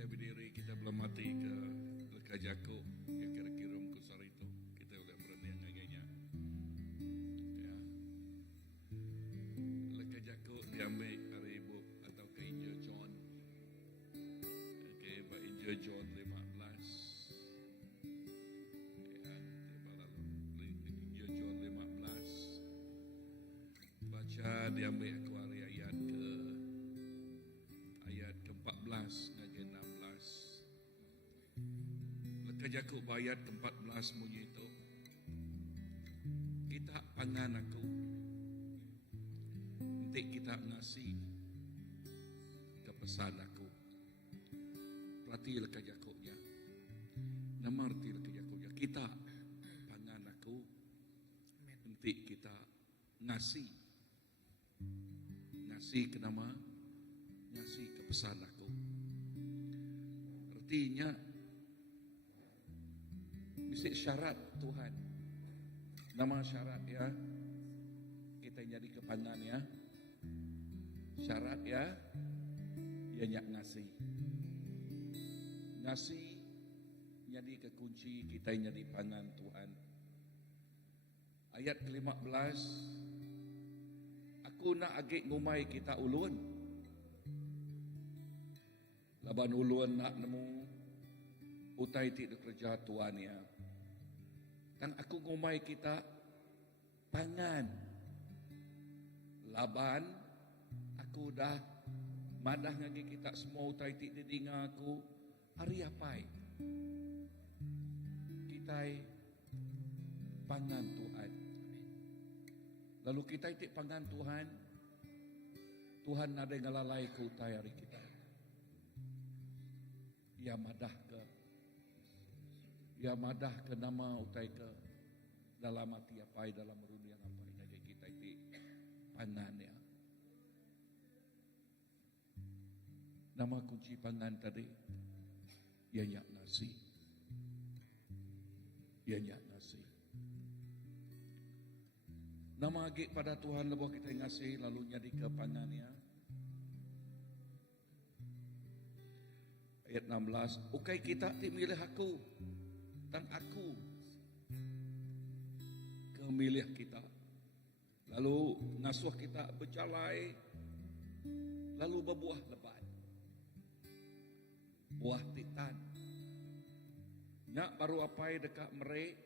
kita berdiri, kita belum mati ke leka jako, ya kira-kira kusar itu, kita boleh berani yang agaknya. Ya. Leka jako diambil dari ibu atau ke Injil John. Okay, Pak Injil John 15. Ya, tiba lalu Injil John 15. Baca diambil aku hari ayat ke-14 dan 16. Leka Yakub ayat ke-14 bunyi itu. Kita pangan aku. Nanti kita ngasih ke pesan aku. Perhati leka Yakubnya. Nama arti leka Yakubnya. Kita pangan aku. Nanti kita ngasih. Ngasih ke nama, ngasih ke pesan aku. Artinya mesti syarat Tuhan. Nama syarat ya. Kita jadi kepangan ya. Syarat ya. Ya nyak ngasih. Ngasih jadi kekunci kita jadi pangan Tuhan. Ayat ke-15. Aku nak agak ngumai kita ulun. Laban ulun nak nemu utai ti kerja Tuhan ya. Kan aku ngumai kita pangan. Laban aku dah madah ngagi kita semua utai ti didinga aku. Hari apa? Kita pangan Tuhan. Lalu kita itik pangan Tuhan. Tuhan ada yang ngalalai ke utai hari kita. Ya madah ke nama utai ke dalam hati apa dalam meruni yang apa jadi kita itik pangan ya. Nama kunci pangan tadi ya nyak nasi. Ya nyak nasi. Nama agik pada Tuhan lebuh kita ngasih lalu jadi kepangannya. Ayat 16. Ukai kita ti milih aku. Dan aku. Kemilih kita. Lalu ngasuh kita berjalai. Lalu berbuah lebat. Buah titan. Nyak baru apai dekat merek.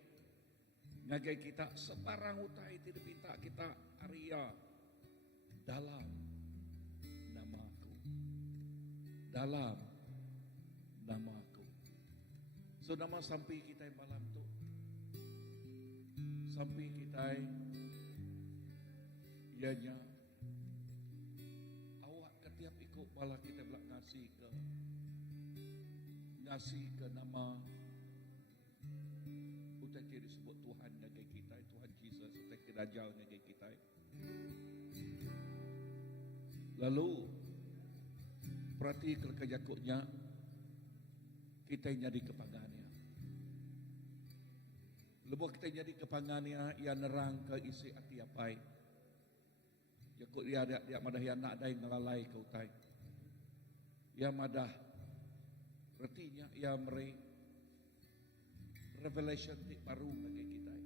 Ngagai kita sebarang utai tidak minta kita Arya dalam namaku. Dalam namaku. So nama sampai kita malam tu. Sampai kita ianya awak ketiap ikut bala kita belak ngasih ke nama utai disebut Tuhan ngagai kita, Tuhan Jesus utai kerajaan ngagai kita. Lalu perhati keleka Yakubnya kita jadi kepangannya. Lebuh kita jadi kepangannya ia nerang ke isi hati apai. Yakub dia madah yang nak ada yang ngalalai ke utai. Ia madah artinya ia meri revelation ti baru bagi kita.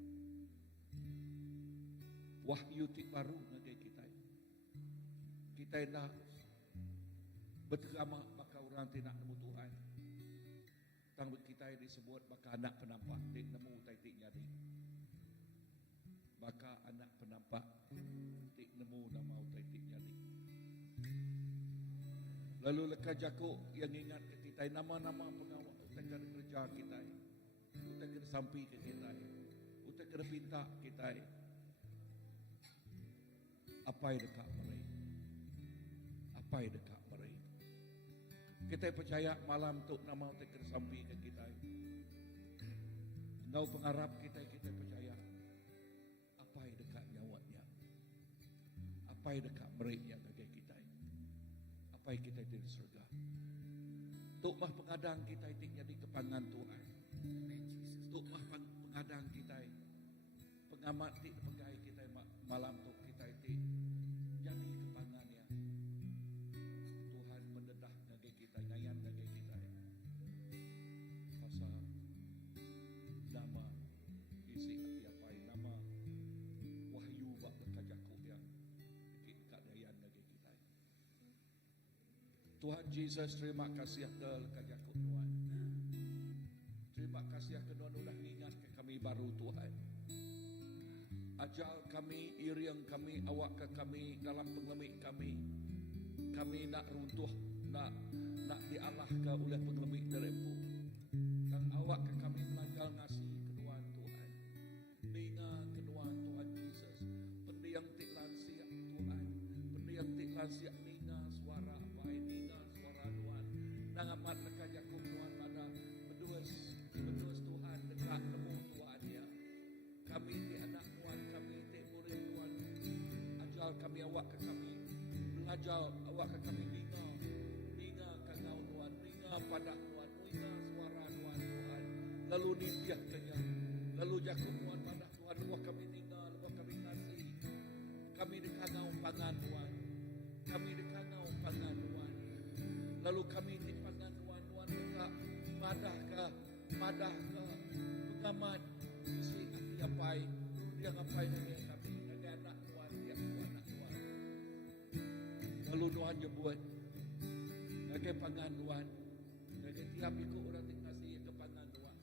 Wahyu ti baru bagi kita. Kita nak berterima maka orang tidak nemu Tuhan. Tang kita disebut maka anak penampak ti nemu utai ti nyari. Maka anak penampak ti nemu nama utai ti nyari. Lalu leka Yakub yang ingat ke kita nama-nama pengawal utai kerja kita. Utai kena sampai ke kita. Utai kena pinta kita. Apa yang dekat mereka? Apa yang dekat mereka? Kita percaya malam tu nama utai kena sampai ke kita. Nau pengharap kita percaya. Apa yang dekat nyawanya? Apa yang dekat mereka bagi kita? Apa yang kita di surga? Tuk mah pengadang kita itik jadi kepangan Tuhan. Tuk mah pengadang kita pengamat ti pegai kita malam tuk kita itik jadi kepangannya. Tuhan mendedah ngage kita, ngayan ngage kita. Tuhan Jesus, terima kasih ke kajaku Tuhan. Terima kasih ke Tuhan sudah ingat ke kami baru Tuhan. Ajal kami, iriang kami, awak ke kami dalam pengelemik kami. Kami nak runtuh, nak dialah ke oleh pengelemik derempu. Dan awak ke kami belajar ngasih keduaan Tuhan. Ninga keduaan Tuhan Jesus. Pendiang tik lansia Tuhan. Pendiang tik lansia ninga suara apa ini, ninga suara Tuhan. Nang amat dekat Yakub Tuhan pada berduas Tuhan dekat nemu Tuhan ya. Kami di anak Tuhan, kami di murid Tuhan. Ajal kami awak ke kami. Belajar awak ke kami ninga ke kau Tuhan. Ninga pada Tuhan. Ninga suara Tuhan. Lalu nipiah kanya. Lalu Yakub Tuhan pada Tuhan. Luah kami ninga, luah kami kasih. Kami dikangau pangan Tuhan. Kami dikangau pangan Tuhan. Lalu kami di pangan Tuhan. Tuhan dekat madah ke pengamat. Isi hati apai. Dia ngapai dengan kami. Dengan anak Tuhan. Dia anak Tuhan. Lalu Tuhan jemput. Dengan pangan Tuhan. Dengan tiap ikut orang dikasih ke pangan Tuhan.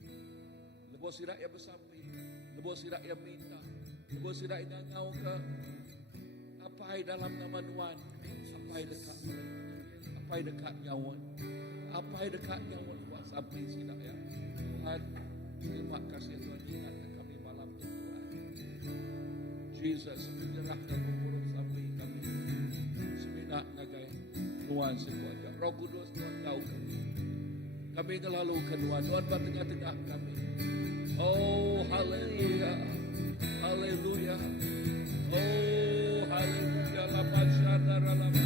Lebih sirak yang bersampai. Lebih sirak yang minta. Lebih sirak yang ngau ke. Apai dalam nama Tuhan. Apai dekat mereka. Apai dekat nyawan. Apai dekat nyawan Tuhan. Sampai sirak ya. Tuhan. Terima kasih Tuhan. Ingat kami malam ini Tuhan. Jesus. Menyerahkan umur sampai kami. Seminak nagai. Tuhan sekuatnya. Roh Kudus Tuhan tahu kami. Kami ngelalukan Tuhan. Tuhan bertengah-tengah kami. Oh, haleluya. Haleluya. Oh, haleluya. Lapan syadara lapan.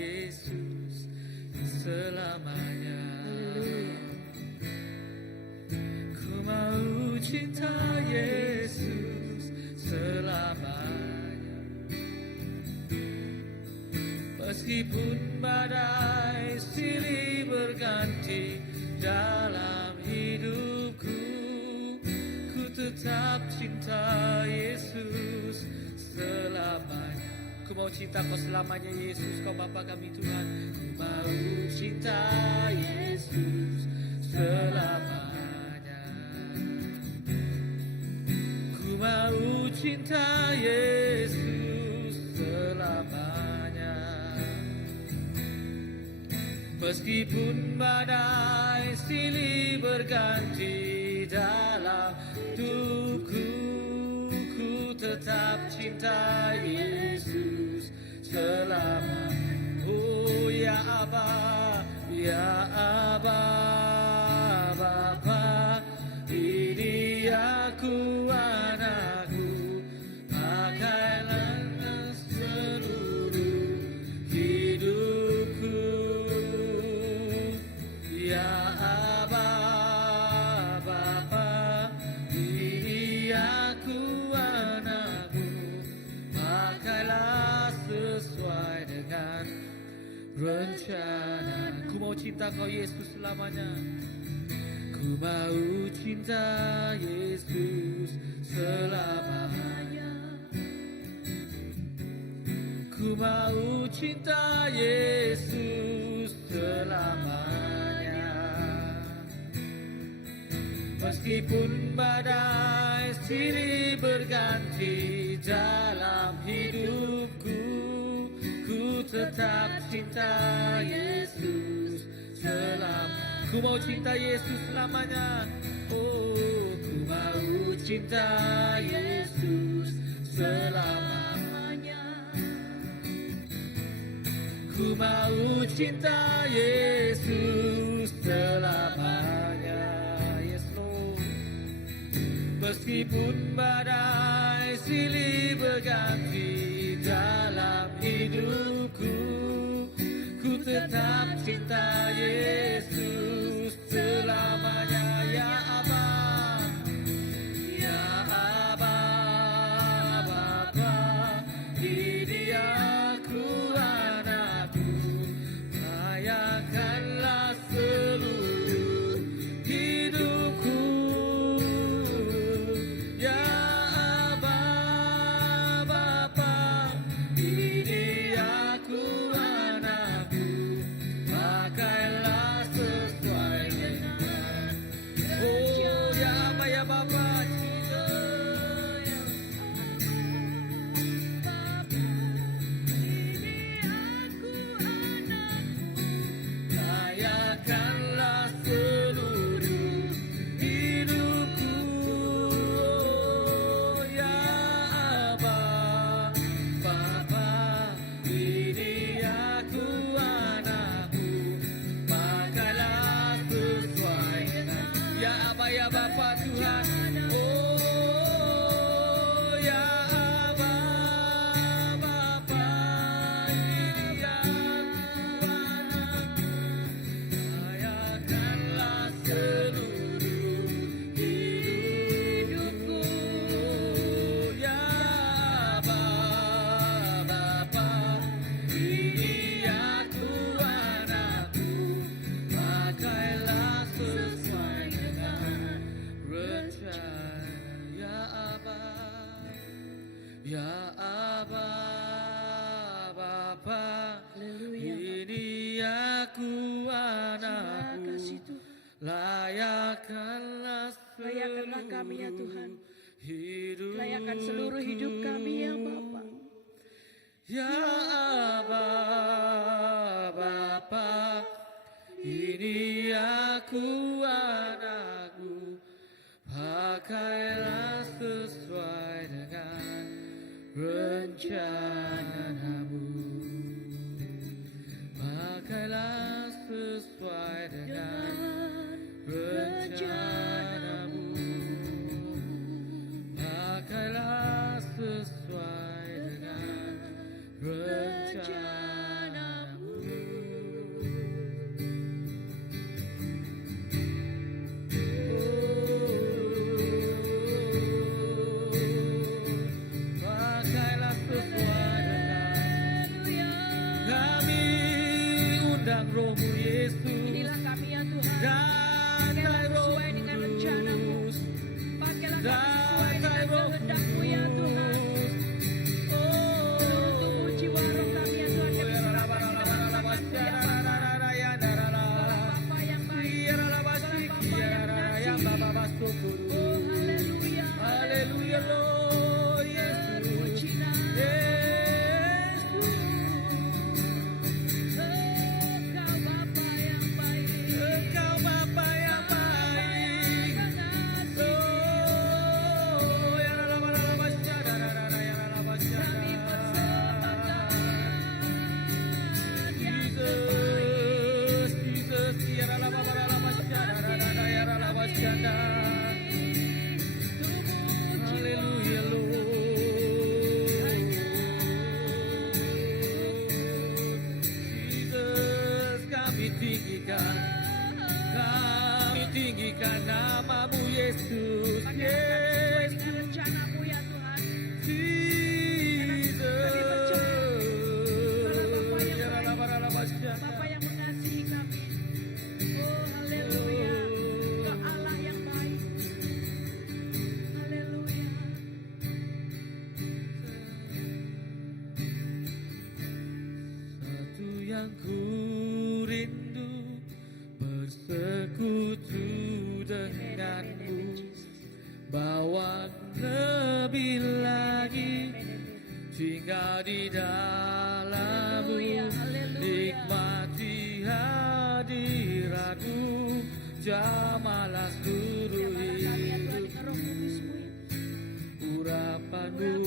Yesus selamanya. Ku mau cinta Yesus selamanya. Meskipun badai silih berganti dalam hidupku, ku tetap cinta Yesus selamanya. Ku mau cinta kau selamanya Yesus, kau Bapa kami Tuhan. Ku mau cinta Yesus selamanya. Ku mau cinta Yesus selamanya. Meskipun badai silih berganti dalam hidupku, ku tetap cinta Yesus selama. Oh ya Aba, Bapa, ini aku anakku, pakailah seluruh hidupku. Ya Aba, Bapa, ini aku anakku, pakailah sesuai dengan rencana. Ku mau cinta kau Yesus selamanya. Ku mau cinta Yesus selamanya. Ku mau cinta Yesus selamanya. Meskipun badai silih berganti dalam hidupku, ku tetap cinta Yesus selamanya. Ku mau cinta Yesus selamanya. Oh, ku mau cinta Yesus selamanya. Ku mau cinta Yesus selamanya. Yes Lord. Meskipun badai silih berganti dalam hidupku. Ku tetap cinta Yesus selamanya, ya Aba, ya Aba, Bapa. Ini aku anakku, layakanlah seluruh hidupku. Ya Aba, Bapa, ini aku anakku, pakailah sesuai dengan. Oh ya Aba, ya Bapa, layakanlah seluruh hidupku. Ya Aba, Bapa, ini aku anakku, pakailah sesuai dengan. Ya Aba, ya Bapa Tuhan. Oh ya Aba, Bapa, ini aku anakku, layakanlah seluruh hidupku. Ya Aba, Bapa, ini aku anakku, pakailah sesuai dengan rencana. Ya Aba, ya Aba, Bapa, ini aku anakku, layakanlah Layakanlah kami ya Tuhan. hidup. Layakan seluruh hidup kami ya Bapa. Ya Aba, Bapa, ini aku anakku, pakailah sesuai dengan rencanamu. Pakailah sesuai dengan rencanamu. Pakailah sesuai dengan rencanamu. Pakailah sesuai dengan. Kami undang Roh-Mu Yesus. Inilah kami ya Tuhan. Dan Pakailah sesuai dengan rencana-Mu. Pakailah kami sesuai dengan kehendak-Mu ya Tuhan. Seluruh tubuh jiwa roh kami ya Tuhan, kami serahkan di dalam tangan-Mu ya Bapa. Bapa yang baik, Bapa yang mengasihi. Oh haleluya, Haleluya Lord Yesus. pujilah. Yesus. Engkau Bapa yang baik. Engkau Bapa yang baik. Oh, ya la la la la la ya la la la la ya la la la ya. Kami persembahkan yang Jesus, Jesus, ya la la la la la la ya la la la ya la la la ya. Haleluya Lord. Jesus, kami tinggikan nama-Mu Yesus. sesuai dengan rencana-Mu ya Tuhan. Bapa yang mengasihi kami. Oh haleluya, Engkau Allah yang baik. Haleluya. Satu yang ku rindu, bersekutu denganmu, bawa lebih lagi, tinggal di dalammu, nikmati hadiratmu, jamalah seluruh hidup. Urapanmu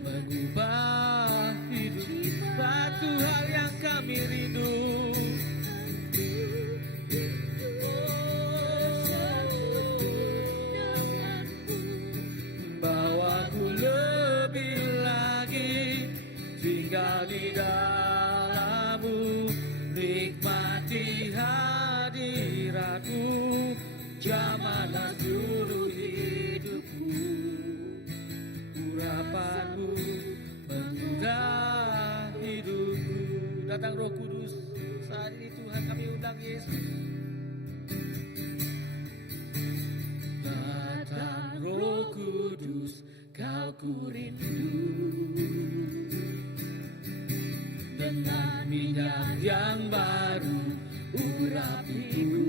mengubah hidup, satu hal yang kami rindu. Bawaku yang baru urapiku,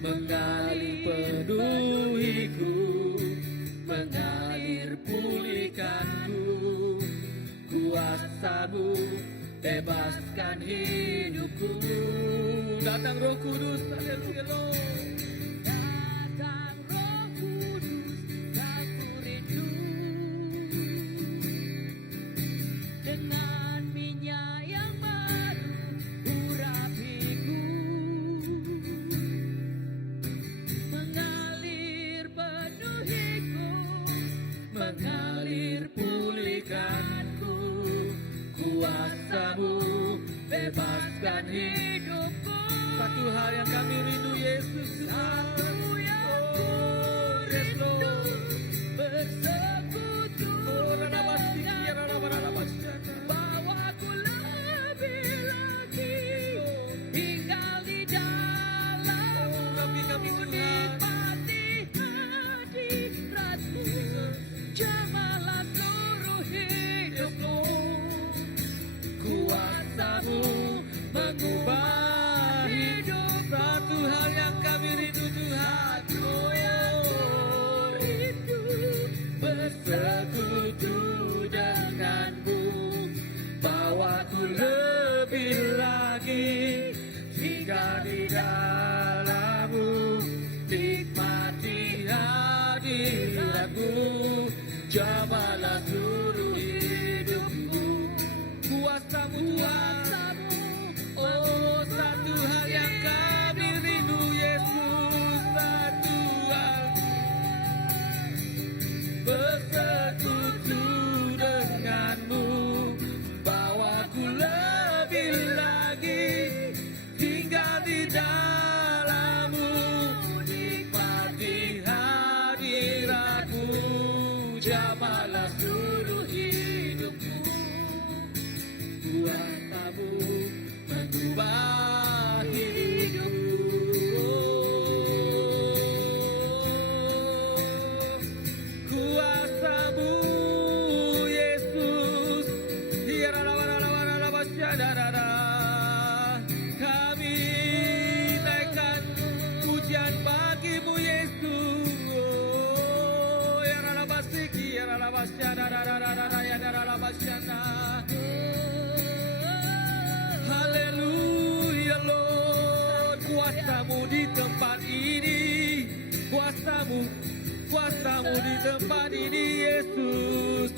mengalir penuhiku, mengalir pulihkanku. Kuasa-Mu bebaskan hidupku. Datang Roh Kudus, haleluya. Datang Roh Kudus, aku rindu. Dengan minyak yang baru urapiku, mengalir penuhiku, Mengalir pulihkanku. Kuasa-Mu bebaskan hidupku. Satu hal yang kami rindu, Yesus. satu yang ku rindu, bersekutu bahwa ku lebih lagi tinggal di dalam-Mu, nikmati hadirat-Mu, jamalah seluruh hidupku. Kuasa-Mu mengubah hidup. Satu hal yang kami rindu, Tuhan. Bersekutu denganmu, bawaku lebih lagi tinggal di dalam-Mu, nikmati hadirat-Mu, jamalah seluruh hidupku. Kuasa-Mu Tuhan, oh satu hal yang kami rindu, Yesus. Satu hal, bersekutu denganmu, bawaku lebih lagi tinggal di dalam-Mu, nikmati hadirat-Mu, jamalah seluruh hidupku. Kuasa-Mu mengubah hidupku. Kuasa-Mu Yesus, kami naikkan pujian bagi-Mu Yesus. Haleluya Lord, kuasa-Mu di tempat ini, kuasa-Mu di tempat ini Yesus.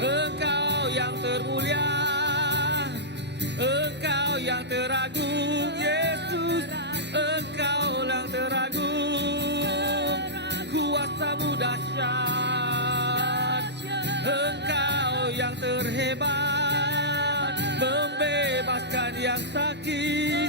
Engkau yang termulia, Engkau yang teragung Yesus, Engkau yang teragung. Kuasa-Mu dahsyat, Engkau yang terhebat, membebaskan yang sakit.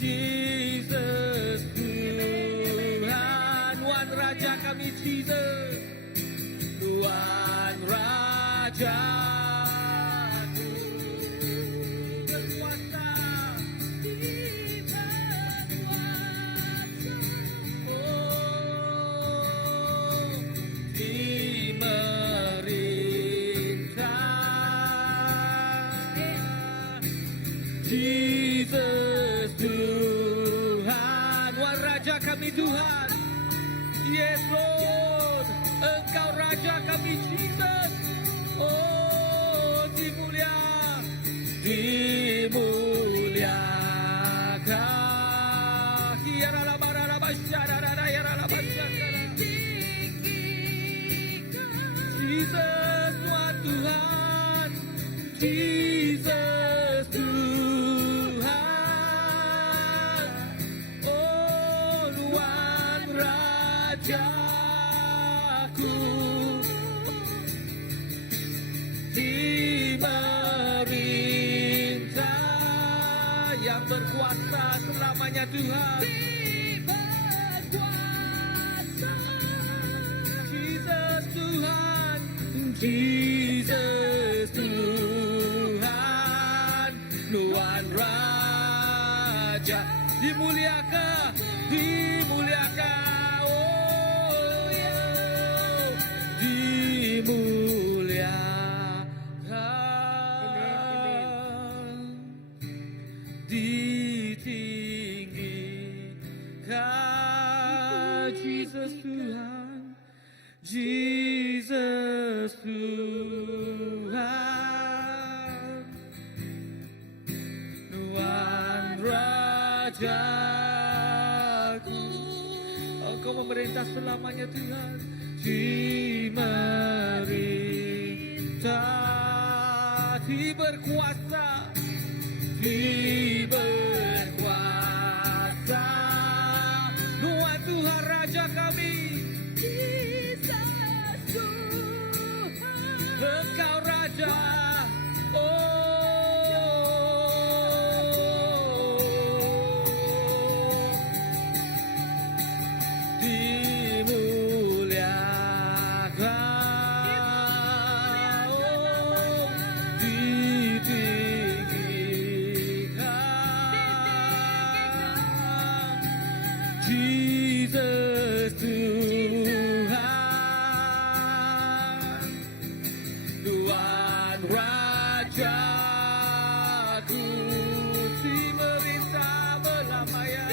Jesus Tuhan, Tuhan Raja kami Jesus, Tuhan Raja berkuasa, Jesus Tuhan, Tuhan Raja kami Tuhan. Yes Lord, Engkau Raja kami Jesus. Oh dimuliakan. Jesus Tuhan Tuhan, Jesus Tuhan, oh Tuhan berkuasa selamanya Tuhan. Jesus Tuhan, Jesus Tuhan, Tuhan Raja, dimuliakan, dimuliakan, oh yeah, dimuliakan, ditinggikan, Jesus Tuhan, Jesus Tuhan, Tuhan Rajaku, Engkau memerintah selamanya Tuhan, dimerintah, diberkuasa, diberkuasa, Tuhan Tuhan Raja kami, Engkau Raja, dimuliakan, ditinggikan, Jesus Tuhan, Tuhan Rajaku, dimerintah belamanya,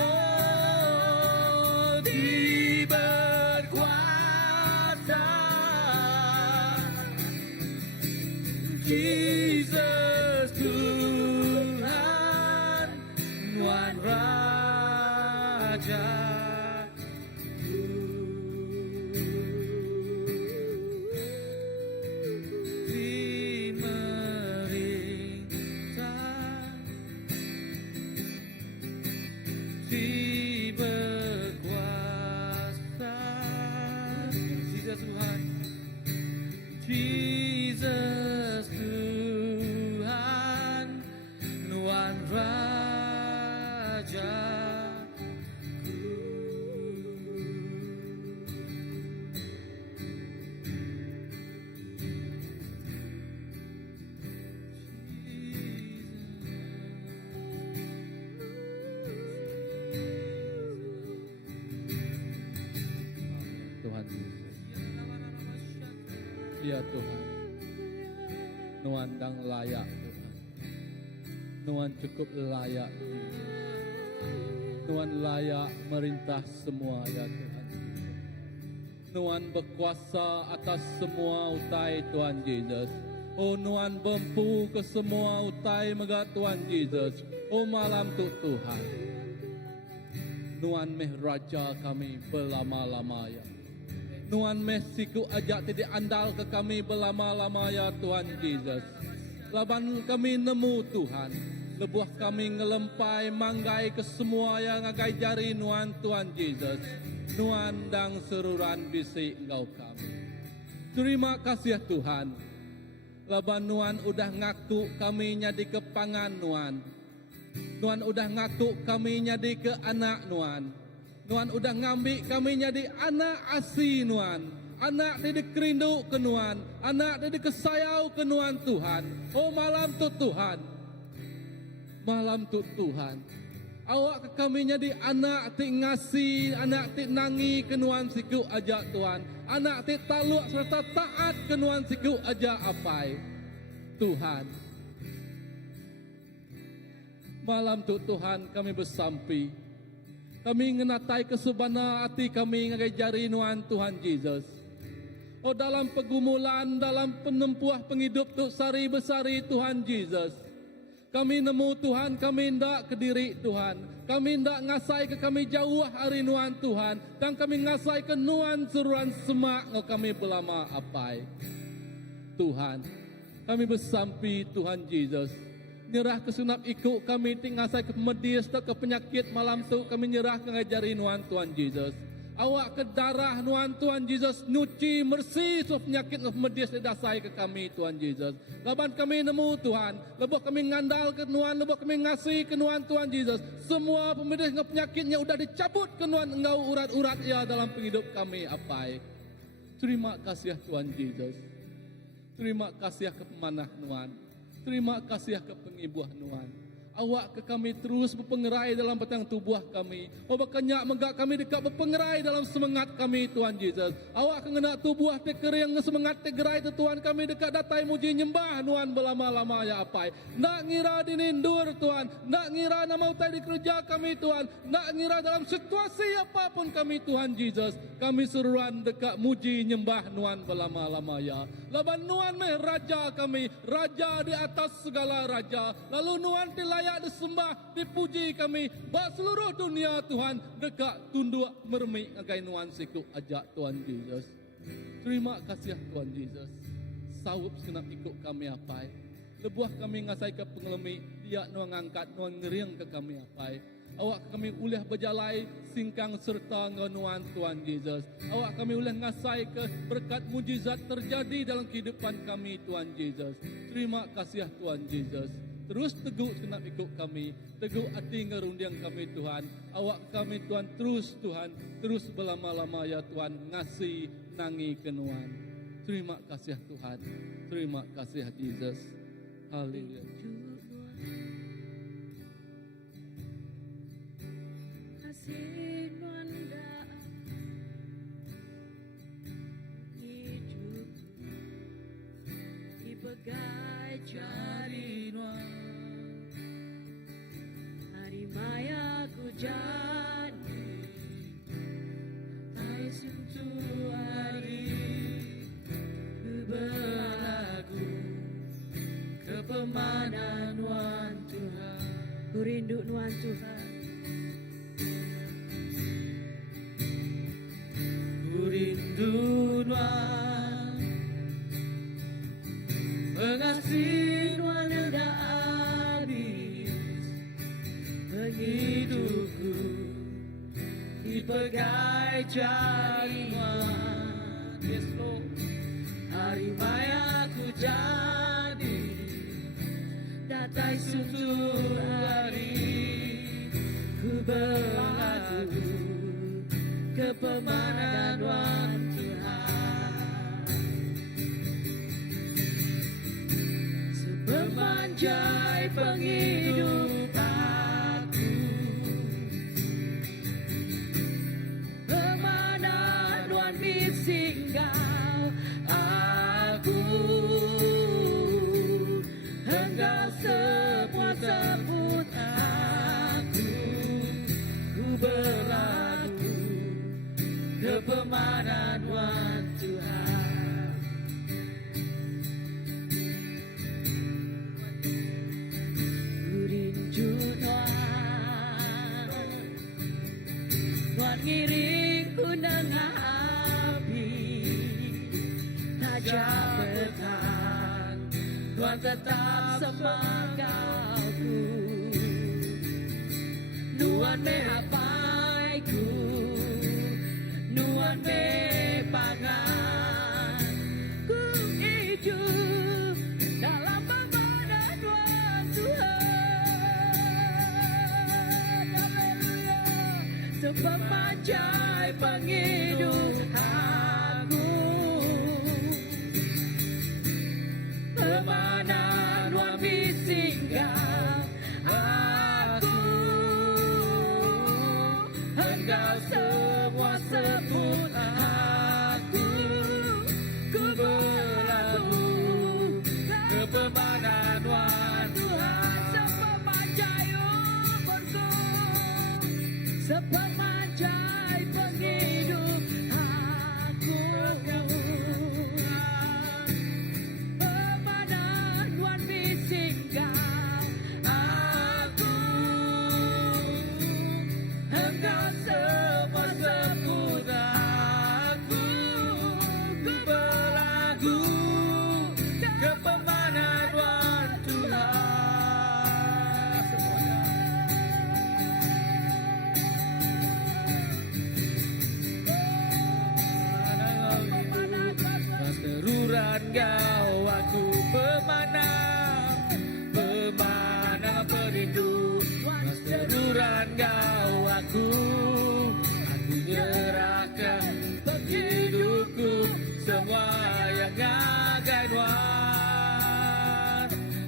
oh diberkuasa, Jesus Tuhan, Tuhan Raja. Diberkuasa, Jesus Tuhan, Jesus Tuhan, Tuhan Raja. Tuhan Yesus, ya Tuhan, Tuhan dang layak Tuhan, Tuhan cukup layak, Tuhan layak merintah semua ya Tuhan. Tuhan berkuasa atas semua utai Tuhan Yesus. Oh Tuhan mampu ke semua utai mega Tuhan Yesus. Oh malam tu Tuhan, Tuhan meh Raja kami belama-lamanya. Tuhan meh siku ajak tidak andal ke kami belama-lamanya Tuhan Yesus. Laban kami nemu Tuhan, lebuah kami ngelempai manggai ke semua yang agai jari Tuhan Yesus. Tuhan dang seruran bisi engkau kami. Terima kasih ya Tuhan. Laban Tuhan udah ngaku kami nyadi ke pangan Tuhan. Tuhan udah ngaku kami nyadi ke anak Tuhan. Tuhan udah ngambil kami nyadi anak asih Tuhan. Anak didik rindu ke Tuhan. Anak didik kesayau ke Tuhan. Oh malam tu Tuhan. Malam tu Tuhan. Awak ke kami nyadi anak ti ngasih, anak ti nangi ke Tuhan siku aja Tuhan. Anak ti taluk serta taat ke Tuhan siku aja apai. Tuhan. Malam tu Tuhan kami bersampi. Kami ngenatai kesubana hati kami ngagai jari Tuhan Yesus. Oh dalam pergumulan, dalam penempuah penghidup tu sari besari Tuhan Yesus. Kami nemu Tuhan, kami ndak ke diri Tuhan. Kami ndak ngasai ke kami jauh hari Tuhan. Dan kami ngasai ke seruan semak ngau kami belama apai. Tuhan, kami bersampi Tuhan Yesus. Nyerah ke sunap ikut kami tinggal saya ke medis atau ke penyakit malam tu kami nyerah ke ngajari Tuhan Yesus. Awak ke darah Nuan Tuhan Yesus nyuci mersi so penyakit medis dasai ke kami Tuhan Yesus. Laban kami nemu Tuhan, lebih kami ngandal ke Nuan, lebih kami ngasih ke Nuan Tuhan Yesus. Semua pemedis dengan penyakitnya sudah dicabut ke Nuan, engkau urat-urat ya dalam penghidup kami apai. Terima kasih Tuhan Yesus. Terima kasih ke pemanah Nuan. Terima kasih ke pengibuah Nuan. Awak ke kami terus berpengerai dalam petang tubuh kami. Awak kenyak menggak kami dekat berpengerai dalam semangat kami Tuhan Yesus. Awak kena tubuh tekering semangat tegerai Tuhan kami dekat datai muji nyembah Nuan berlama-lama ya apai. Nak ngira dinindur Tuhan. Nak ngira nama utai di kerja kami Tuhan. Nak ngira dalam situasi apapun kami Tuhan Yesus. Kami seruan dekat muji nyembah Nuan berlama-lama ya. Laban Nuan meh raja kami. Raja di atas segala raja. Lalu Nuan layak disembah, dipuji kami. Bak seluruh dunia Tuhan dekat tunduk mermik agai Nuan sikuk ajak Tuhan Yesus. Terima kasih Tuhan Yesus. Sawup senap ikut kami apai. Lebuah kami ngasai ke pengelemi. Dia Nuan ngangkat, Nuan ngeriang ke kami apai. Awak kami ulih berjalai singkang serta Nuan Tuhan Yesus. Awak kami ulih ngasai ke berkat mujizat terjadi dalam kehidupan kami Tuhan Yesus. Terima kasih Tuhan Yesus. Terus teguh senap ikut kami. Teguh hati ngerundiang kami Tuhan. Awak kami Tuhan terus Tuhan. Terus berlama-lama ya Tuhan. Ngasih nangi kenuan. Terima kasih Tuhan. Terima kasih Yesus. Haleluya. Kasih Nuan dah hidup dipegai jari Nuan. Hari maya ku jadi tai sentuh hari ku berlagu kepemanan Nuan Tuhan. Ku rindu Nuan Tuhan. Rindu Nuan, mengasihi Nuan yang tak habis. Hidupku dipegai jari Nuan. Yes Lord, hari maya ku jadi datai suntuk hari ku berlagu kepemanan Nuan Tuhan. Sepemanjai penghidup aku, pemanan Nuan disinggau aku. Engkau semua sebut aku, ku berlagu kepemanan Nuan Tuhan. Ku rindu Nuan, Nuan ngiringku dengan api. Tajam bertahan, Nuan tetap semangkauku. Nuan mehapaiku, Nuan mepangan. Ku hidup dalam penggoda Nuan Tuhan. Haleluya. Sepemanjai penghidup aku, pemanan Nuan disinggau aku. Engkau semua sebut aku, ku berlagu kepemanan Nuan Tuhan. Sepemanjai umurku, sepemanjai penghidup Engkau aku pemanang perindu seluruh Engkau aku nyerahkan hidupku semua yang agak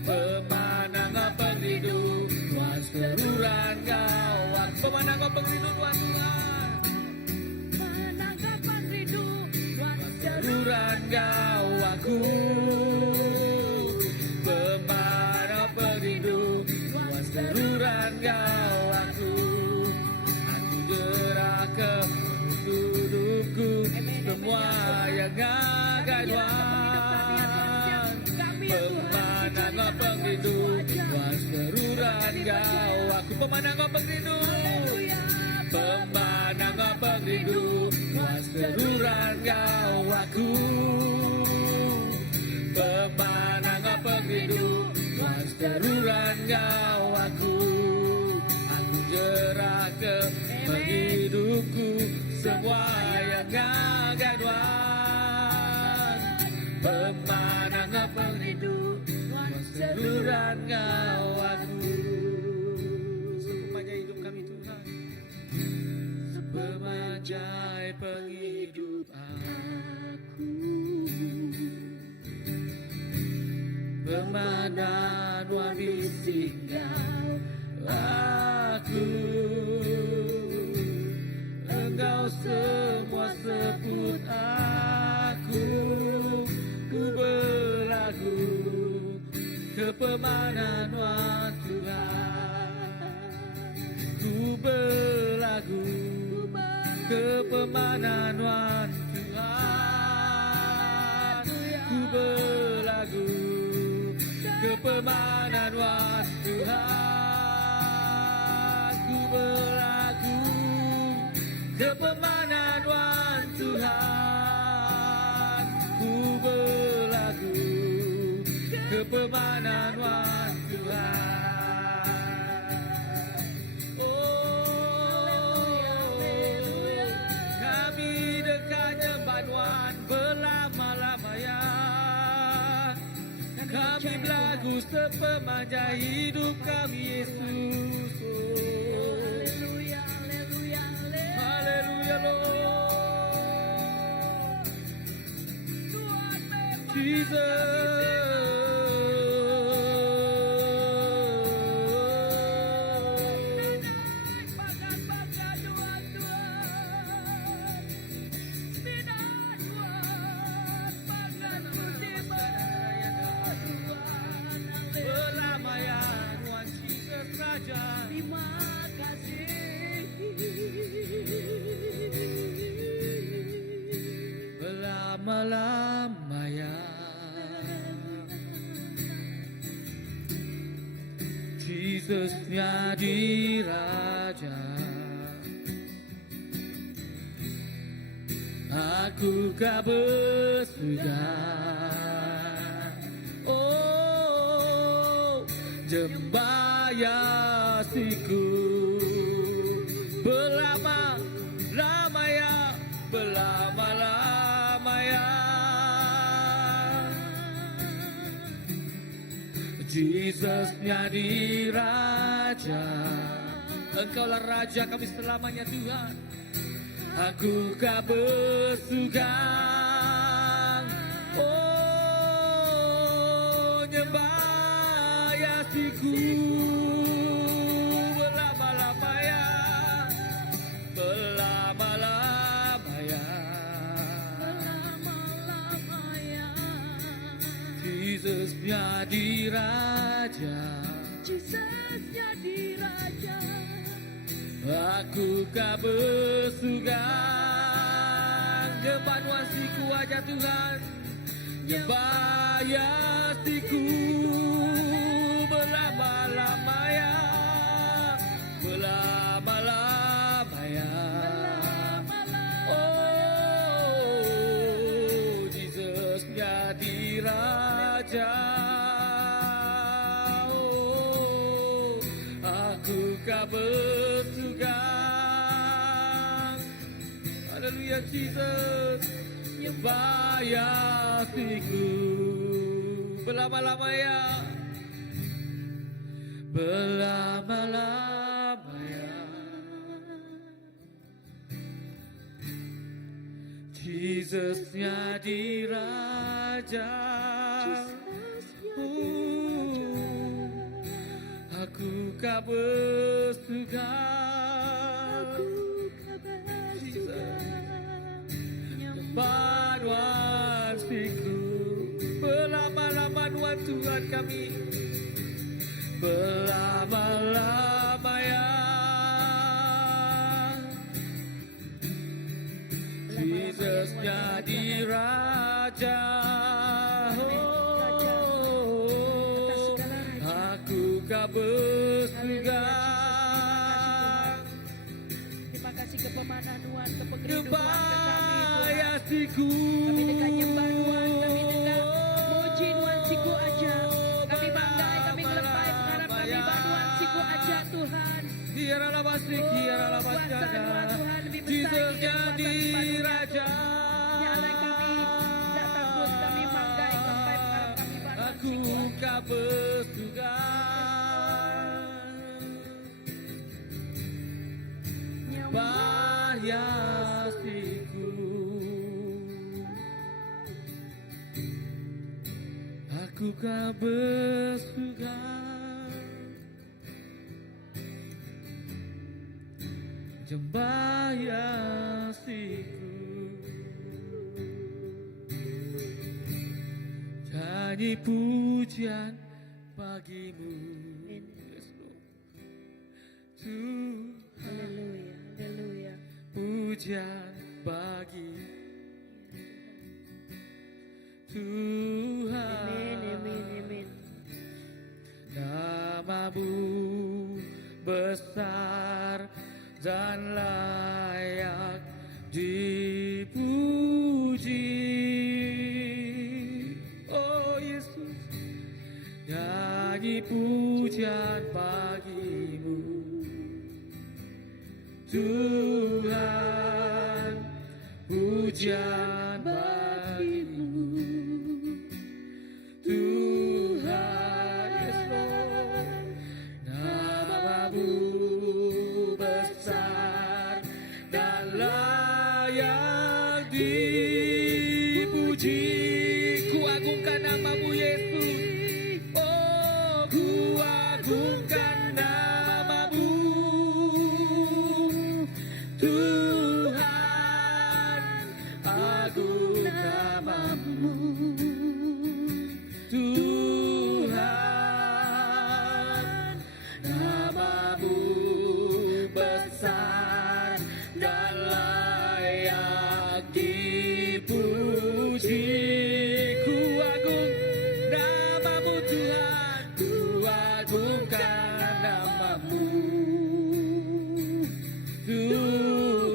pemanang perindu Tuhan seluruh Engkau aku pemanang perindu Tuhan Tuhan Engkau aku pemanah perindu seluruh Engkau aku gerahkan hidupku semua yang agak pemanah perindu seluruh Engkau aku pemanah perindu pemanah perindu seluruh Engkau aku pemanah perindu seluruh Engkau aku serahkan hidupku semua yang agak pemanah perindu seluruh Engkau aku sepemajai hidup kami Tuhan sepemajai penghidup aku pemanan wabih singgau aku Engkau semua sebut aku ku berlagu kepemanan Tuhan ku berlagu kepemanan Tuhan ku berlagu kepemanan Tuhan ku berlagu kepemanan Tuhan ku berlagu kepemanan Tuhan kami dekatnya Tuhan berlama-lamanya kami berlagu sepemajai hidup kami Yesus haleluya haleluya Lord Jesus Lama-lamanya Jesus jadi Raja aku kah bersudah oh jembayasiku berlama-lamanya Jesus jadi Raja Engkaulah Raja kami selamanya Tuhan Aku kah bersugang oh nyembayasiku berlama-lamanya Jesus jadi Raja Aku kah bersugang Ngebanuasiku aja Tuhan Ngebayasiku berlama-lamanya Oh Jesus jadi Raja Oh aku kah bersugang Haleluya Jesus bayasiku berlama-lama ya, berlama-lama ya. Jesus-nya di Raja, aku kau bersuka, Banuan siku, berlama-lama Tuhan Tuhan kami, berlama-lama ya. Jesus jadi Raja, aku kau bersuka. Terima kasih kepemahaman Tuhan, kepengerinduan kami Siku. Kami dekat nyembah Tuhan, kami dekat muji Tuhan siku aja. Kami banggai, kami ngelepai mengharap kami Tuhan siku aja Tuhan. Kuasa Tuhan lebih besar jadi Raja. Nyalai kami, tidak takut kami banggai sampai mengharap kami Tuhan Aku siku aja. kau bersuka. Bayasiku, aku kau bersuka. Bayasiku, nyanyi pujian bagimu. Haleluya, haleluya. Pujian bagi Tuhan. Amin, amin, amin. Namamu besar dan layak dipuji. Oh Yesus, nyanyi pujian bagimu Tuhan, pujian bagimu Tuhan. Yes Lord, namamu besar dan layak dipuji. Ku agungkan namamu Yesus, oh ku agungkan namamu Tuhan, agung namamu Tuhan, namamu besar dan layak dipuji. Ku agung namamu Tuhan, ku agungkan namamu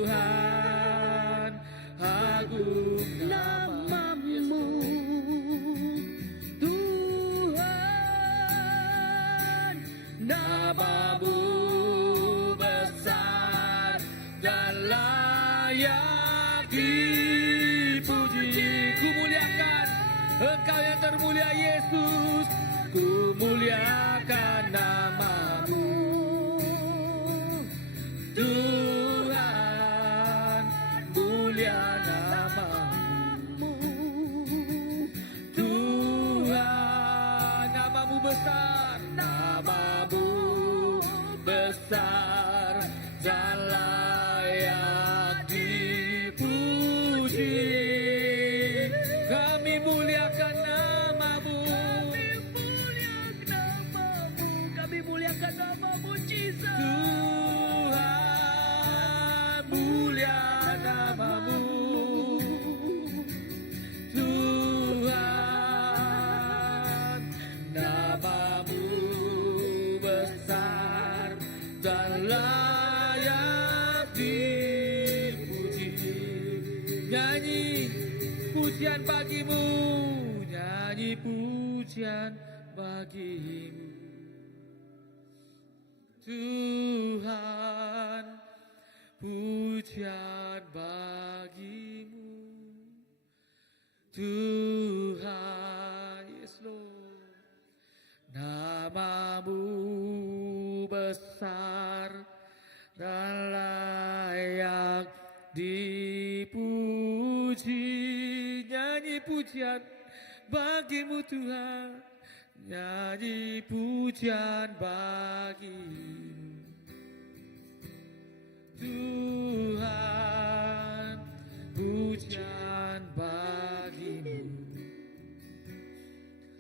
Tuhan, agung namamu Tuhan, namamu besar dan layak dipuji. Ku muliakan Engkau yang termulia Yesus, ku muliakan namamu Tuhan, mulia namamu Tuhan, namamu besar, namamu besar dan layak dipuji. Kami muliakan namamu, Kami muliakan namamu Jesus. Tuhan, mulia namamu Tuhan, namamu besar dan layak dipuji. Nyanyi pujian bagimu, nyanyi pujian bagimu Tuhan, pujian bagimu Tuhan, yes Lord. Namamu besar dan layak dipuji. Nyanyi pujian bagimu Tuhan, nyanyi pujian bagimu Tuhan, pujian bagimu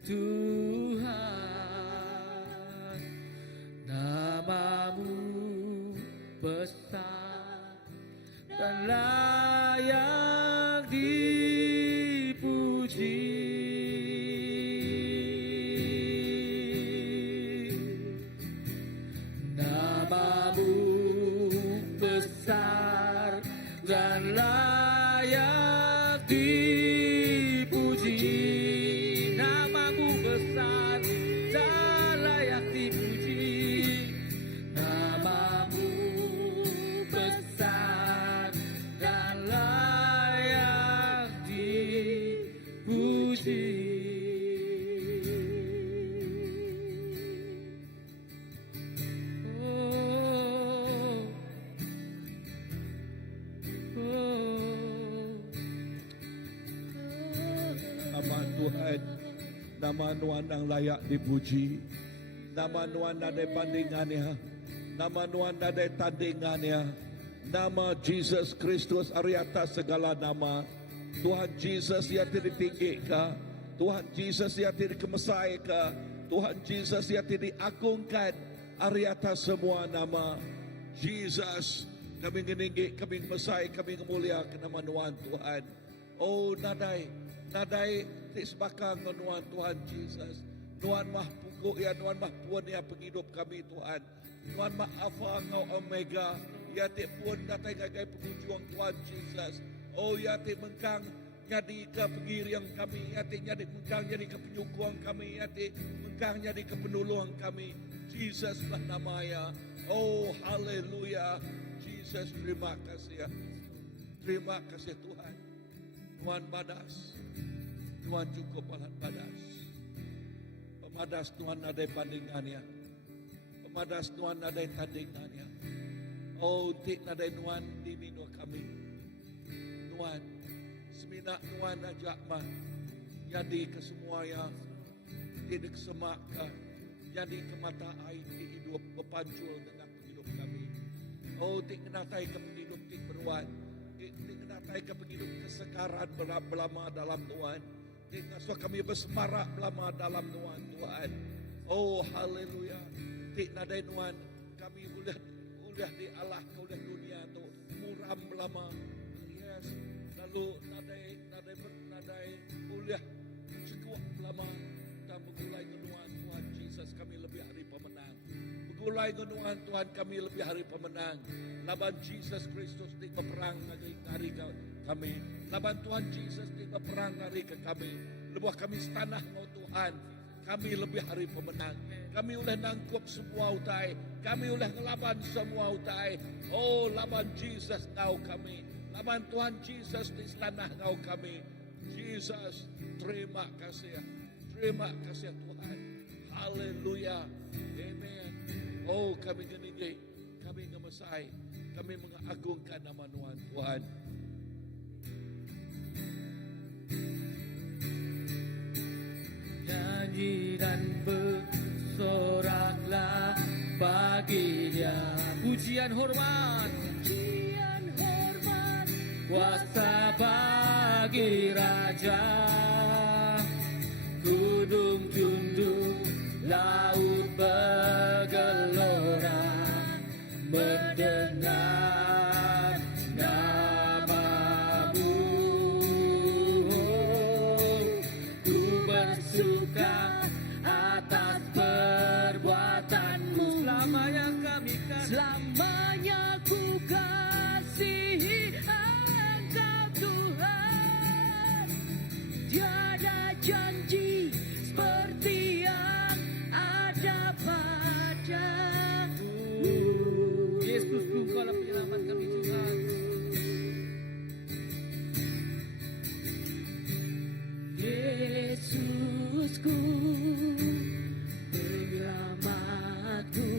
Tuhan. Namamu besar dan layak dipuji. Namamu besar dan layak dipuji. Namamu besar dan layak dipuji. Namamu besar dan layak dipuji. Nama Tuhan, nama Tuhan yang layak dipuji. Nama Tuhan ada bandingannya. Nama Tuhan ada tandingannya. Nama Jesus Kristus hari atas segala nama. Tuhan Jesus yang ditinggikan. Tuhan Jesus yang dikemesaikan. Tuhan Jesus yang diagungkan hari atas semua nama. Jesus, kami meninggi, kami mesai, kami memuliakan nama Tuhan. Oh nadai di sebakang Tuhan Jesus. Tuhan mah pukul ya, Tuhan mah puan ya penghidup kami Tuhan. Tuhan mah Alpha ngau Omega. Ya ti pun natai ngagai pengujuang Tuhan Jesus. Oh ya ti mengkang jadi ke pengiriang kami. Ya ti jadi mengkang jadi ke penyukuang kami. Ya ti mengkang jadi ke penolong kami. Jesus lah namanya. Oh haleluya. Jesus terima kasih ya. Terima kasih Tuhan. Tuhan badas. Tuhan cukup alat badas. Pemadas Tuhan ada bandingannya. Pemadas Tuhan ada tandingannya. Oh tik ada Tuhan di mino kami. Tuhan semina Tuhan ajak mah. Jadi ke semuanya. Tidak semaka. Jadi ke mata air di hidup berpancul dengan hidup kami. Oh tik kenatai ke hidup tik beruan. Tik kenatai ke hidup kesekaran belama dalam Tuhan. Tik kami bersemarak belama dalam Tuhan. Oh haleluya. Tik nadai Tuhan kami ulah di Allah ke ulah dunia tu muram belama. Yes. Lalu nadai ulah cukup belama. Kita begulai kenuan Tuhan Jesus kami lebih hari pemenang. Begulai kenuan Tuhan kami lebih hari pemenang. Laban Jesus Kristus di perang hari kami. Laban Tuhan Jesus di perang hari ke kami. Lebuh kami setanah mau Tuhan. Kami lebih hari pemenang. Kami ulah nangkup semua utai. Kami ulah ngelaban semua utai. Oh laban Jesus ngau kami. Laban Tuhan Jesus di setanah ngau kami. Jesus terima kasih. Terima kasih Tuhan. Haleluya. Amen. Oh kami geninggi. Kami ngemesai. Kami mengagungkan nama Tuhan. Nyanyi dan bersoraklah bagi Dia. Pujian hormat, kuasa bagi Raja. Gunung tunduk, laut bergelora, mendengar namamu. Ku bersuka atas perbuatanmu. Selamanya kami kan, selamanya ku kasihi Engkau Tuhan. Tiada janji seperti yang ada padamu. Yesus Engkaulah penyelamat kami Tuhan. Yesusku, penyelamatku,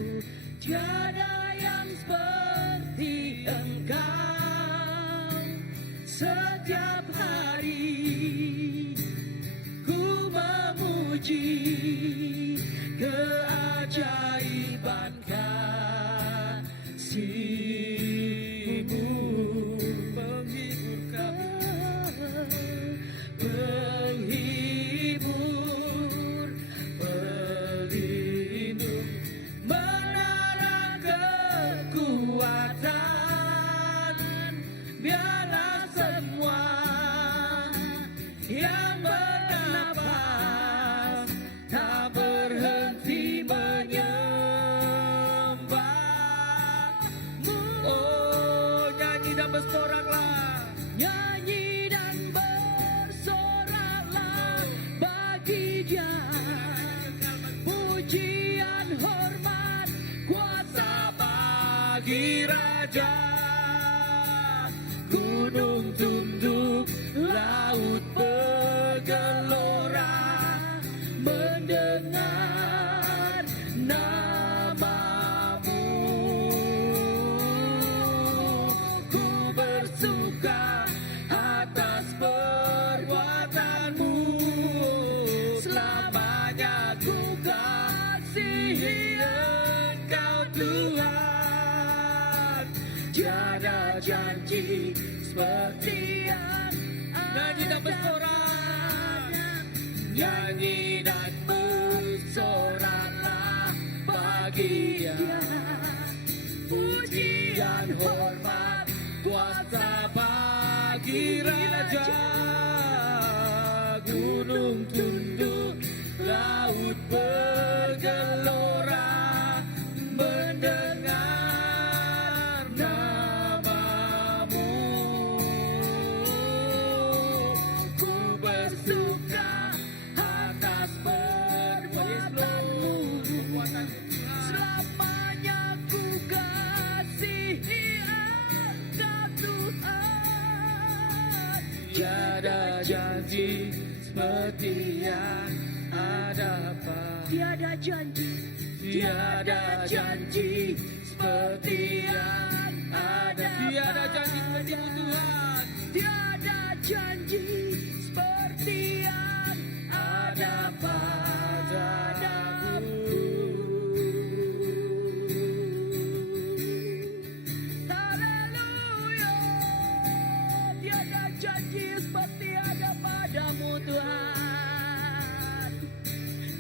tiada yang seperti Engkau. Setiap hari ku memuji keajaiban kasih-Mu, penghibur, pelindung, menerang kekuatan. Biarlah semua yang bernapas tak berhenti menyembah-Mu. Oh, nyanyi dan bersoraklah, nyanyi dan bersoraklah bagi Dia. Pujian, hormat, kuasa bagi Raja. Gunung tunduk, laut bergelora, mendengar nama-Mu. Ku bersuka atas perbuatan-Mu, selamanya ku kasihi Engkau Tuhan. Tiada janji seperti yang nyanyi dan bersorak, nyanyi dan bersoraklah bagi Dia. Pujian, hormat, kuasa bagi Raja. Gunung tunduk, laut bergelora, mendengar nama-Mu. Ku bersuka atas perbuatan-Mu, selamanya ku kasihi Engkau Tuhan. Tiada janji seperti yang ada pada, tiada janji, tiada janji seperti yang ada, tiada janji seperti Tuhan, tiada janji seperti yang ada padaku. Haleluya, tiada janji seperti ada padamu Tuhan.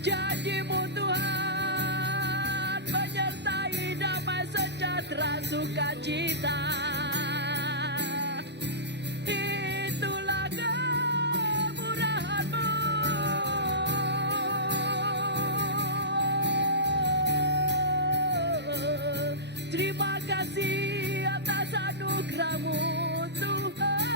Janji-Mu Tuhan menyertai damai sejahtera sukacita. Itulah kemurahan-Mu. Terima kasih atas anugerah-Mu Tuhan.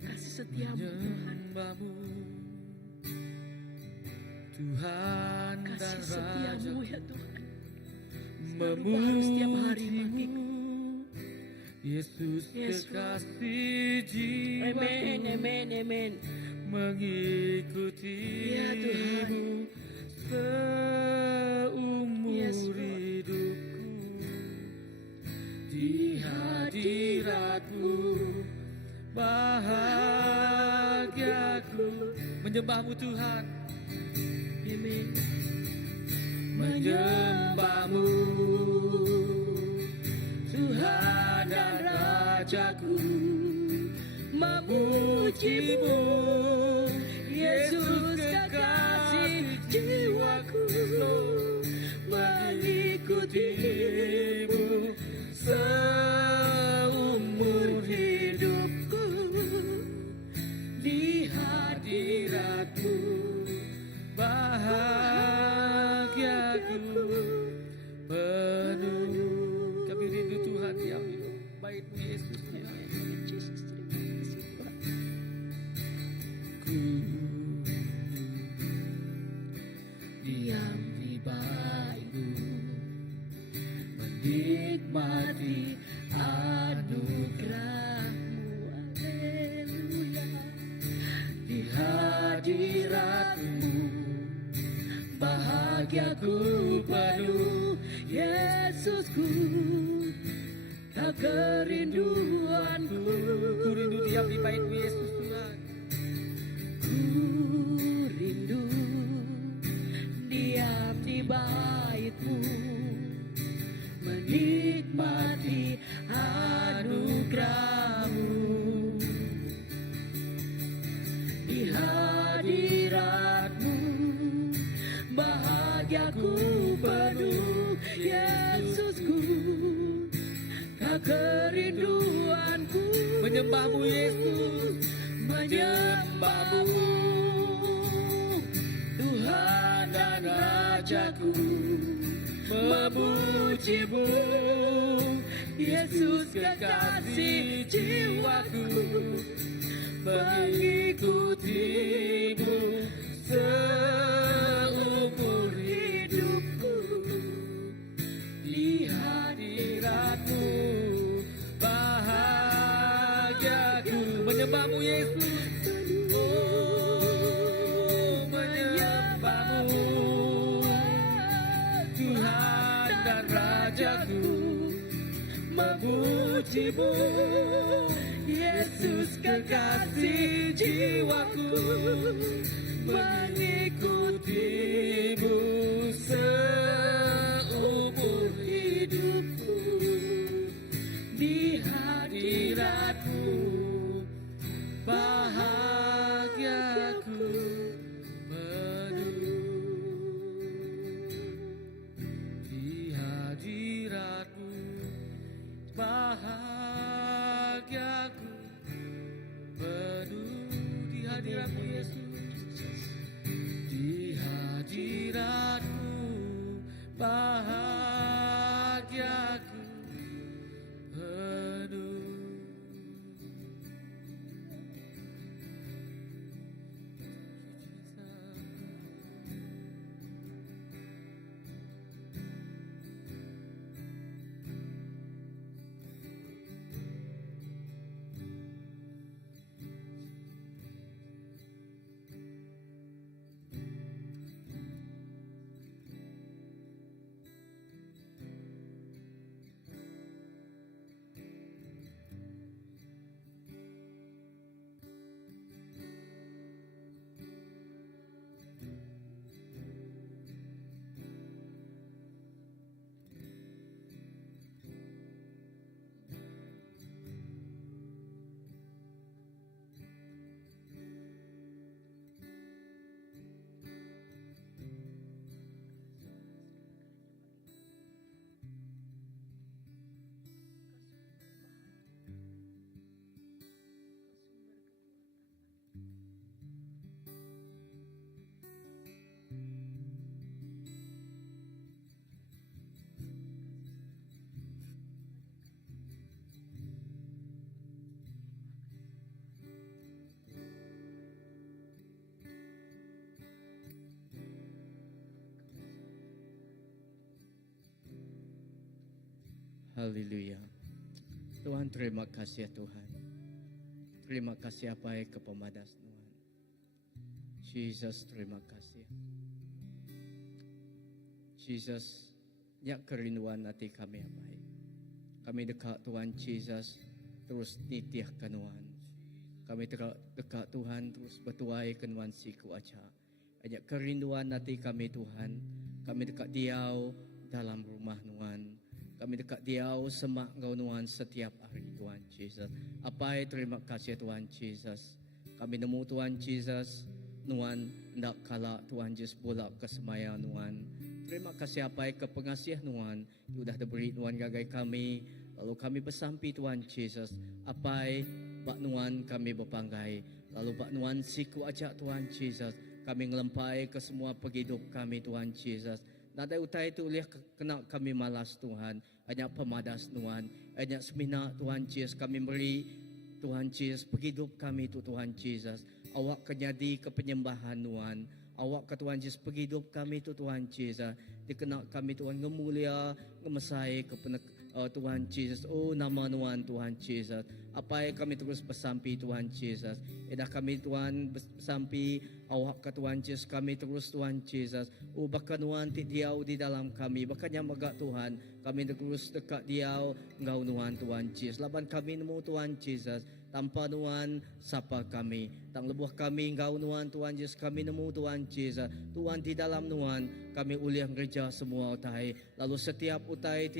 Kasih setiamu Tuhan, menyembah-Mu, Tuhan dan kasih Raja. setiamu ya Tuhan, selalu baru setiap hari bagiku. Yesus Yes, Lord. kekasih jiwa, Amin, amin, amin. mengikuti Ya, Tuhan. seumur Yes, Lord. hidupku. Di hadirat-Mu bahagiaku, menyembah-Mu Tuhan, Amin. menyembah-Mu Tuhan dan Rajaku, memuji-Mu Yesus kekasih jiwaku, mengikuti-Mu seumur hidupku. Di hadirat-Mu bahagiaku penuh. Kami rindu Tuhan yang baik-Mu Yesus ya. Yesus, terima kasih Tuhan. Ku bahagiaku penuh Yesusku, kau kerinduanku. Ku rindu diam di baitmu Yesus Tuhan. Ku rindu diam di baitmu, menikmati anugerahmu. Di hadiratmu bahagiaku penuh Yesusku, kau kerinduanku. Menyembahmu Yesus, Menyembahmu Tuhan dan Rajaku, memujimu Yesus kekasih jiwaku, mengikutimu seumur hidupku. Di hadiratmu bahagiaku. menyembahmu Yesus. Oh, menyembahmu Tuhan dan Rajaku, memujimu Yesus kekasih jiwaku, mengikutimu seumur hidupku. Di hadiratmu bahagiaku penuh. Di hadiratmu bahagiaku penuh. Di hadiratmu Yesus, di hadiratmu bahagiaku penuh. Haleluya. Tuhan, terima kasih ya Tuhan. Terima kasih apa yang kepemadas Tuhan. Jesus, terima kasih. Jesus, nyak kerinduan hati kami apa ya. Kami dekat Tuhan Jesus, terus nitiahkan Tuhan. Kami dekat Tuhan, terus bertuai kenuan siku aja. Nyak kerinduan hati kami Tuhan. Kami dekat Diau dalam rumah Tuhan. Kami dekat Diau semak Engkau Tuhan setiap hari Tuhan Jesus. Apa terima kasih Tuhan Jesus. Kami nemu Tuhan Jesus. Tuhan hendak kala Tuhan Jesus bolak ke semaya Tuhan. Terima kasih apa ke pengasiah Tuhan. Sudah diberi Tuhan gagai kami. Lalu kami bersampi Tuhan Jesus. Apa Pak Tuhan kami berpanggai. Lalu Pak Tuhan siku ajak Tuhan Jesus. Kami ngelempai ke semua penghidup kami Tuhan Jesus. Nada utai itu lihat kena kami malas Tuhan. Hanya pemadas Tuhan. Hanya semina Tuhan Jesus kami beri Tuhan Jesus penghidup kami itu Tuhan Jesus. Awak kenyadi ke penyembahan Tuhan. Awak ke Tuhan Jesus penghidup kami itu Tuhan Jesus. Dikena kami Tuhan ngemulia ngemesai ke Tuhan Yesus. Oh nama Tuhan Tuhan Yesus. Apa yang kami terus bersampi Tuhan Yesus. Edah kami Tuhan bersampi awak ke Tuhan Yesus. Kami terus Tuhan Yesus. Oh bahkan Tuhan diau di dalam kami. Bahkan yang megak Tuhan. Kami terus dekat diau. Engkau Tuhan Tuhan Yesus. Laban kami nemu Tuhan Yesus. Tanpa Tuhan sapa kami. Tang lebuh kami Engkau Tuhan Yesus. Kami nemu Tuhan Yesus. Tuhan di dalam Tuhan kami uliah gereja semua utai. Lalu setiap utai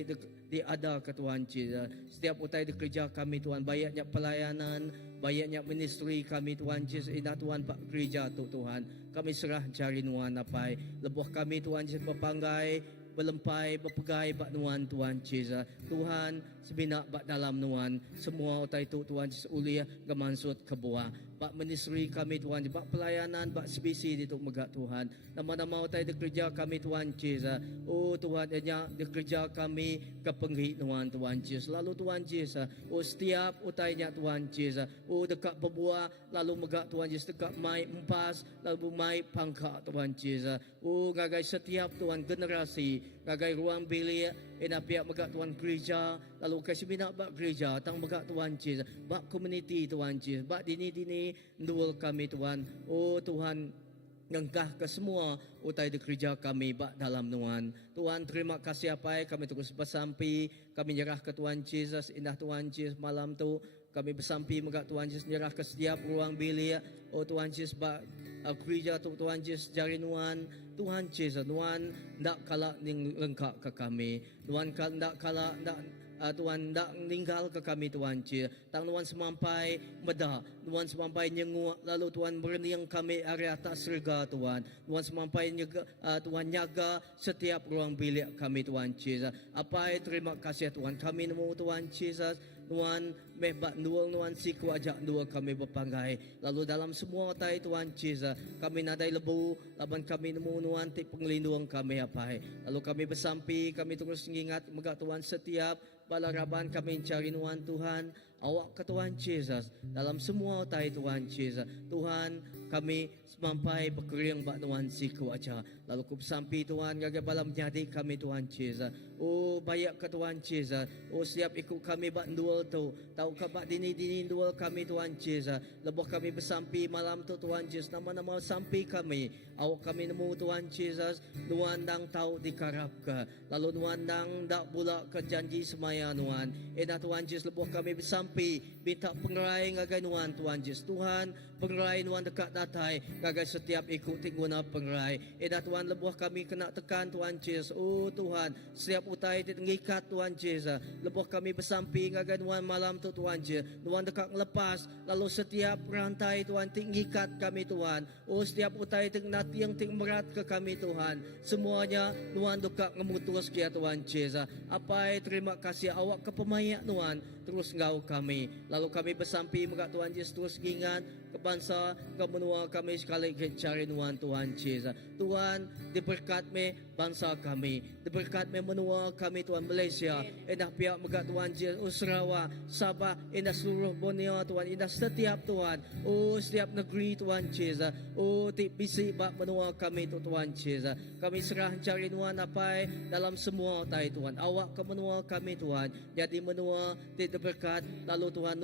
ada ke Tuhan Yesus. Setiap utai di gereja kami Tuhan. Banyaknya pelayanan, banyaknya ministry kami Tuhan Yesus. Indah Tuhan Pak gereja tu Tuhan. Kami serah cari Tuhan apa. Lebuh kami Tuhan Yesus berpanggai, berlempai, berpegai bak Tuhan Tuhan Yesus. Tuhan sebinak bak dalam Tuhan. Semua utai tu Tuhan Yesus uliah gemansut ke bawah. Bak ministry kami Tuhan, bak pelayanan, bak sebisi di tu megak Tuhan. Nama-nama utai di kerja kami Tuhan Yesus. Oh Tuhan hanya di kerja kami ke penghit Tuhan Yesus. Lalu Tuhan Yesus, oh setiap utainya Tuhan Yesus. Oh dekat berbuah, lalu megak Tuhan Yesus. Dekat mai empas, lalu mai pangkak Tuhan Yesus. Oh gagai setiap Tuhan generasi, gagai ruang bilik, pihak megak Tuhan gereja, lalu kasih binak bak gereja, tang megak Tuhan Yesus. Bak community Tuhan Yesus. Bak dini-dini ndul kami Tuhan. Oh Tuhan, ngengkah ke semua utai di gereja kami bak dalam Tuhan. Tuhan terima kasih apa kami terus bersampi. Kami nyerah ke Tuhan Yesus. Indah Tuhan Yesus malam tu kami bersampi megak Tuhan Yesus. Nyerah ke setiap ruang bilik. Oh Tuhan Yesus bak gereja tu Tuhan Yesus jari Tuhan Yesus. Tuhan ndak kalah lengkap ke kami. Tuhan ndak kalah Tuhan tak meninggal ke kami Tuhan Yesus. Tang Tuhan semampai medah, Tuhan semampai nyenguk, lalu Tuhan berniang kami area atas surga Tuhan. Tuhan semampai Tuhan nyaga setiap ruang bilik kami Tuhan Yesus. Apa terima kasih Tuhan. Kami nemu Tuhan Yesus. Tuhan mehbat dual Tuhan siku ajak dua kami berpanggai. Lalu dalam semua tai Tuhan Yesus kami nadai lebu, laban kami nemu Tuhan ti penglindung kami apa. Lalu kami bersampi, kami terus mengingat megak Tuhan setiap balaraban kami cari Tuhan. Awak ke Tuhan Yesus dalam semua tai Tuhan Yesus. Tuhan kami semampai berkering bak Tuhan siku aja. Lalu ku sampai Tuhan gagal balam jadi kami Tuhan Yesus. Oh bayak ke Tuhan Yesus. Oh setiap ikut kami bak dual tu. Tahu ke bak dini-dini dual kami Tuhan Yesus. Lebuh kami bersampi malam tu Tuhan Yesus. Nama-nama sampai kami. Awak kami nemu Tuhan Yesus. Tuhan dang tahu dikarap ke. Lalu Tuhan dang dak pula ke janji semaya Tuhan. Edah Tuhan Yesus lebuh kami bersampi. Minta pengerai ngagai Tuhan Yesus. Tuhan pengerai Tuhan dekat datai. Ngagai setiap ikut tingguna pengerai. Edah Tuhan lebuh kami kena tekan Tuhan Yesus. Oh Tuhan setiap utai tengikat Tuhan Yesus. Lebuh kami bersampi ngagai Tuhan malam tu Tuhan Yesus. Tuhan dekat ngelepas. Lalu setiap rantai Tuhan tingikat kami Tuhan. Oh setiap utai tengnat yang ting berat ke kami Tuhan. Semuanya Tuhan dekat ngemutus kia Tuhan Yesus. Apa terima kasih awak ke pemayak Tuhan. Terus ngau kami. Lalu kami bersampi megak Tuhan Yesus terus ingat ke bangsa ke menua kami sekali cari Tuhan Yesus. Tuhan diberkat me bangsa kami. Diberkat me menua kami Tuhan Malaysia. Indah pihak megak Tuhan Yesus Sarawak, Sabah, indah seluruh Borneo Tuhan. Indah setiap Tuhan. Oh setiap negeri Tuhan Yesus. Oh tik bisi bak menua kami tu Tuhan Yesus. Kami serah cari Tuhan apa dalam semua tai Tuhan. Awak ke menua kami Tuhan. Jadi menua tik berkat, lalu Tuhan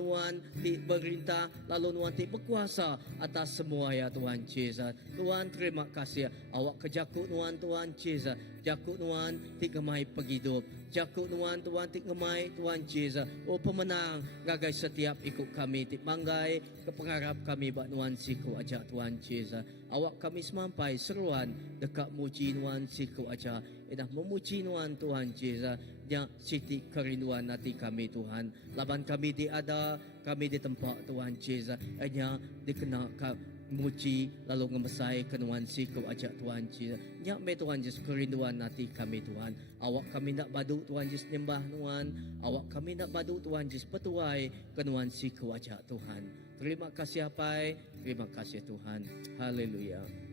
ti berintah, lalu Tuhan ti berkuasa atas semua ya Tuhan Yesus. Tuhan terima kasih. Awak kejakut Tuhan Yesus. Jakut Tuhan ti gemai penghidup. Jakut Tuhan ti gemai Tuhan Yesus. Oh pemenang gagai setiap ikut kami ti manggai ke pengharap kami bak Tuhan siku aja Tuhan Yesus. Awak kami semampai seruan dekat muji Tuhan siku aja. Edah memuji Tuhan Yesus. Ya siti kerinduan hati kami Tuhan. Laban kami diada, kami di tempat Tuhan Yesus. Hanya dikenal muji lalu ngemesai kenuan siku ajak Tuhan Yesus. Nyak me Tuhan Yesus kerinduan hati kami Tuhan. Awak kami nak badu Tuhan Yesus nyembah Tuhan. Awak kami nak badu Tuhan Yesus petuai kenuan siku ajak Tuhan. Terima kasih apa? Terima kasih Tuhan. Haleluya.